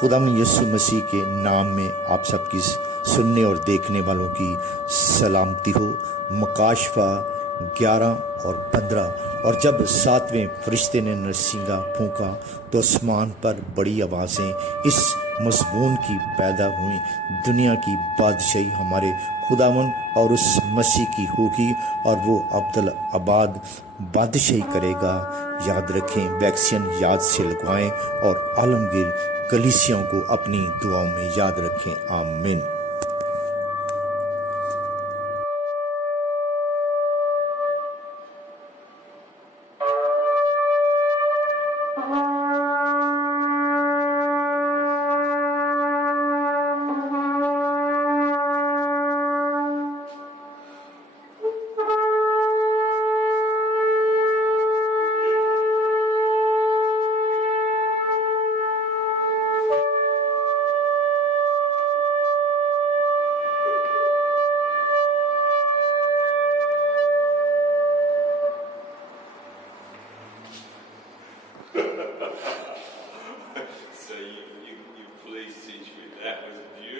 खुदावंद यीशु मसीह के नाम में आप सबकी सुनने और देखने वालों की सलामती हो। मकाशफा 11 और 15। और जब 7वें फरिश्ते ने नरसिंगा फूंका तो आसमान पर बड़ी आवाज़ें इस मज़मून की पैदा हुई, दुनिया की बादशाही हमारे खुदावंद और उस मसीह की होगी और वो अब्दुल आबाद बादशाही करेगा। याद रखें, वैक्सीन याद से लगवाएं और आलमगीर कलीसियाओं को अपनी दुआओं में याद रखें। आमीन।